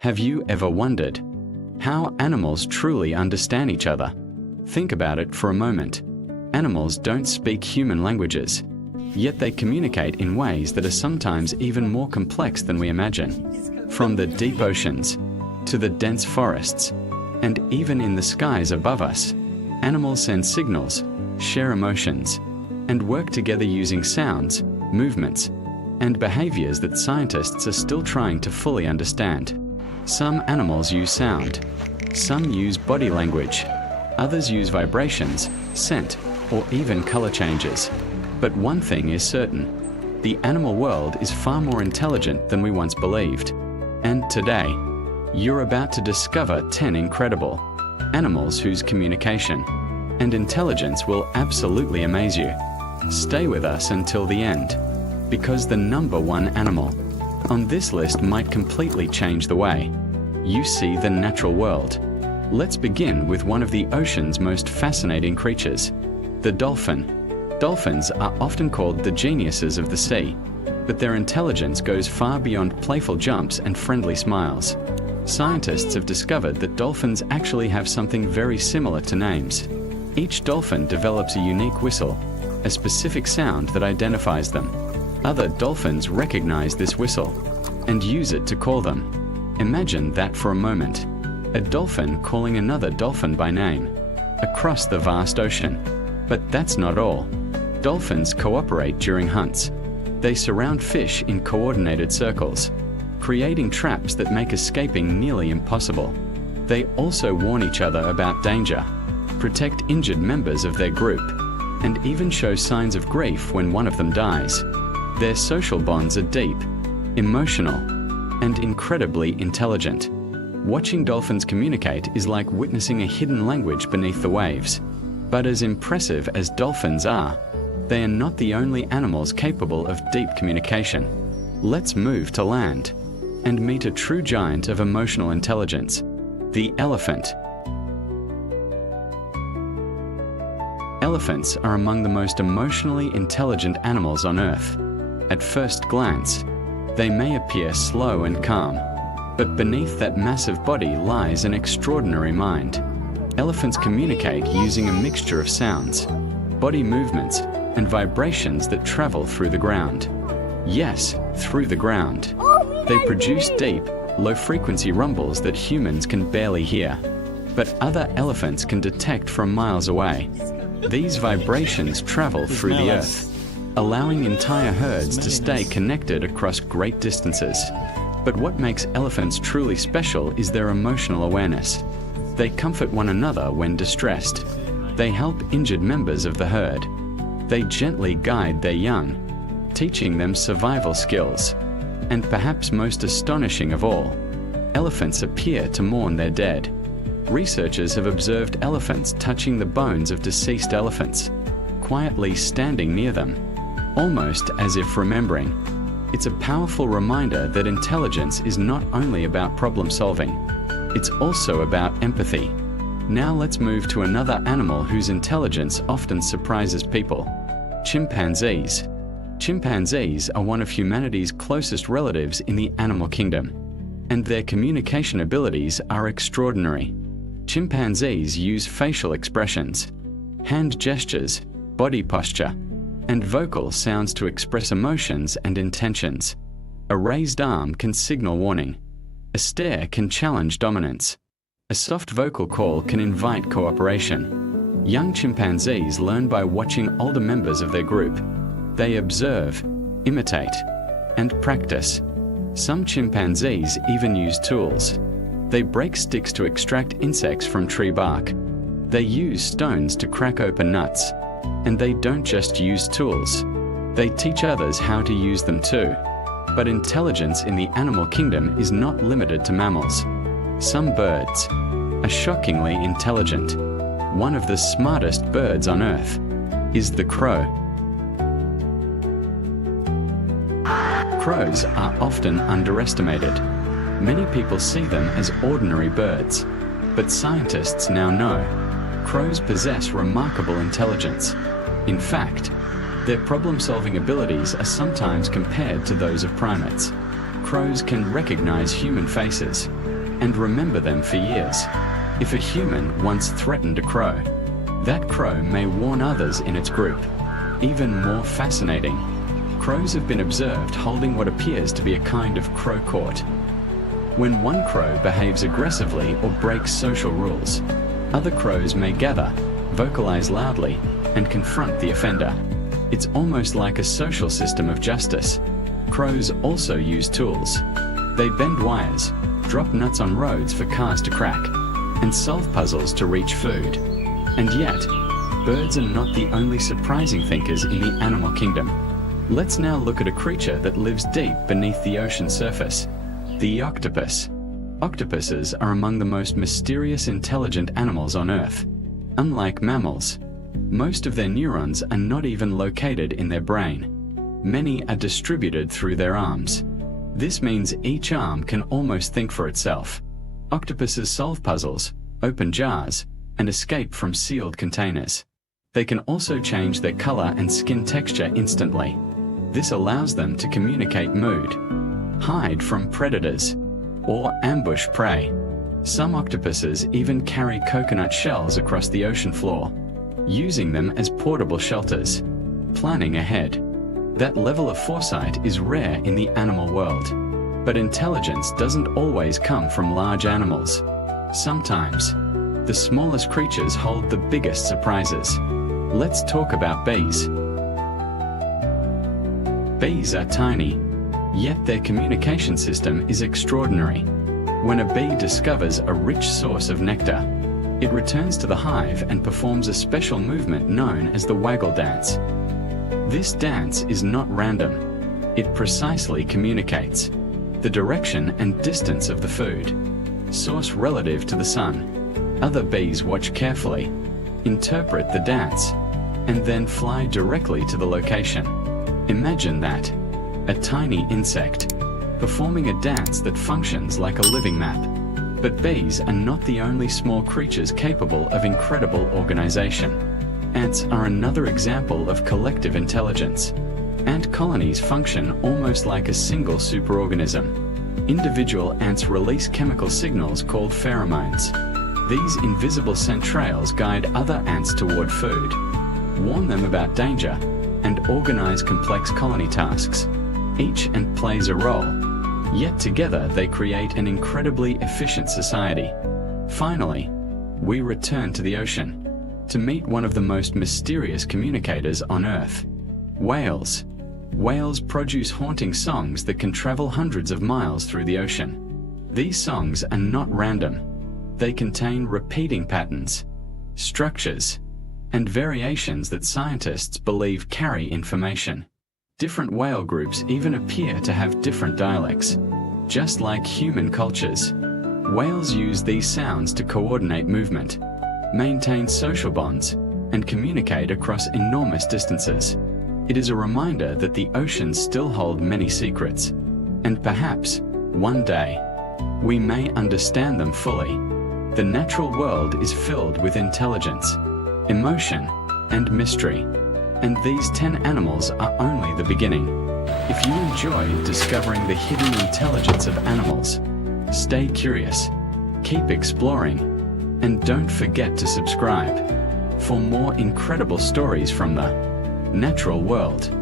Have you ever wondered how animals truly understand each other? Think about it for a moment. Animals don't speak human languages, yet they communicate in ways that are sometimes even more complex than we imagine. From the deep oceans to the dense forests, and even in the skies above us, animals send signals, share emotions, and work together using sounds, movements, and behaviors that scientists are still trying to fully understand. Some animals use sound, some use body language, others use vibrations, scent, or even color changes. But one thing is certain: the animal world is far more intelligent than we once believed. And today, you're about to discover 10 incredible animals whose communication and intelligence will absolutely amaze you. Stay with us until the end, because the number one animal on this list might completely change the way you see the natural world. Let's begin with one of the ocean's most fascinating creatures, the dolphin. Dolphins are often called the geniuses of the sea, but their intelligence goes far beyond playful jumps and friendly smiles. Scientists have discovered that dolphins actually have something very similar to names. Each dolphin develops a unique whistle, a specific sound that identifies them. Other dolphins recognize this whistle and use it to call them. Imagine that for a moment. A dolphin calling another dolphin by name across the vast ocean. But that's not all. Dolphins cooperate during hunts. They surround fish in coordinated circles, creating traps that make escaping nearly impossible. They also warn each other about danger, protect injured members of their group, and even show signs of grief when one of them dies. Their social bonds are deep, emotional, and incredibly intelligent. Watching dolphins communicate is like witnessing a hidden language beneath the waves. But as impressive as dolphins are, they are not the only animals capable of deep communication. Let's move to land and meet a true giant of emotional intelligence, the elephant. Elephants are among the most emotionally intelligent animals on Earth. At first glance, they may appear slow and calm, but beneath that massive body lies an extraordinary mind. Elephants communicate using a mixture of sounds, body movements, and vibrations that travel through the ground. Yes, through the ground. They produce deep, low-frequency rumbles that humans can barely hear, but other elephants can detect from miles away. These vibrations travel through the earth, allowing entire herds to stay connected across great distances. But what makes elephants truly special is their emotional awareness. They comfort one another when distressed. They help injured members of the herd. They gently guide their young, teaching them survival skills. And perhaps most astonishing of all, elephants appear to mourn their dead. Researchers have observed elephants touching the bones of deceased elephants, quietly standing near them, almost as if remembering. It's a powerful reminder that intelligence is not only about problem solving, it's also about empathy. Now let's move to another animal whose intelligence often surprises people: chimpanzees. Chimpanzees are one of humanity's closest relatives in the animal kingdom, and their communication abilities are extraordinary. Chimpanzees use facial expressions, hand gestures, body posture, and vocal sounds to express emotions and intentions. A raised arm can signal warning. A stare can challenge dominance. A soft vocal call can invite cooperation. Young chimpanzees learn by watching older members of their group. They observe, imitate, and practice. Some chimpanzees even use tools. They break sticks to extract insects from tree bark. They use stones to crack open nuts. And they don't just use tools. They teach others how to use them too. But intelligence in the animal kingdom is not limited to mammals. Some birds are shockingly intelligent. One of the smartest birds on Earth is the crow. Crows are often underestimated. Many people see them as ordinary birds, but scientists now know crows possess remarkable intelligence. In fact, their problem-solving abilities are sometimes compared to those of primates. crows can recognize human faces and remember them for years. If a human once threatened a crow, that crow may warn others in its group. Even more fascinating, crows have been observed holding what appears to be a kind of crow court. When one crow behaves aggressively or breaks social rules, other crows may gather, vocalize loudly, and confront the offender. It's almost like a social system of justice. Crows also use tools. They bend wires, drop nuts on roads for cars to crack, and solve puzzles to reach food. And yet, birds are not the only surprising thinkers in the animal kingdom. Let's now look at a creature that lives deep beneath the ocean surface, the octopus. Octopuses are among the most mysterious intelligent animals on Earth. Unlike mammals, most of their neurons are not even located in their brain. Many are distributed through their arms. This means each arm can almost think for itself. Octopuses solve puzzles, open jars, and escape from sealed containers. They can also change their color and skin texture instantly. This allows them to communicate mood, hide from predators, or ambush prey. Some octopuses even carry coconut shells across the ocean floor, using them as portable shelters. Planning ahead. That level of foresight is rare in the animal world. But intelligence doesn't always come from large animals. Sometimes, the smallest creatures hold the biggest surprises. Let's talk about bees. Bees are tiny, yet their communication system is extraordinary. When a bee discovers a rich source of nectar, it returns to the hive and performs a special movement known as the waggle dance. This dance is not random. It precisely communicates the direction and distance of the food, source relative to the sun. Other bees watch carefully, interpret the dance, and then fly directly to the location. Imagine that, a tiny insect, performing a dance that functions like a living map. But bees are not the only small creatures capable of incredible organization. Ants are another example of collective intelligence. Ant colonies function almost like a single superorganism. Individual ants release chemical signals called pheromones. These invisible scent trails guide other ants toward food, warn them about danger, and organize complex colony tasks. Each ant plays a role, yet together they create an incredibly efficient society. Finally, we return to the ocean to meet one of the most mysterious communicators on Earth. Whales. Whales produce haunting songs that can travel hundreds of miles through the ocean. These songs are not random. They contain repeating patterns, structures, and variations that scientists believe carry information. Different whale groups even appear to have different dialects. Just like human cultures, whales use these sounds to coordinate movement, maintain social bonds, and communicate across enormous distances. It is a reminder that the oceans still hold many secrets, and perhaps, one day, we may understand them fully. The natural world is filled with intelligence, emotion, and mystery, and these 10 animals are only the beginning. If you enjoy discovering the hidden intelligence of animals, stay curious, keep exploring, and don't forget to subscribe for more incredible stories from the natural world.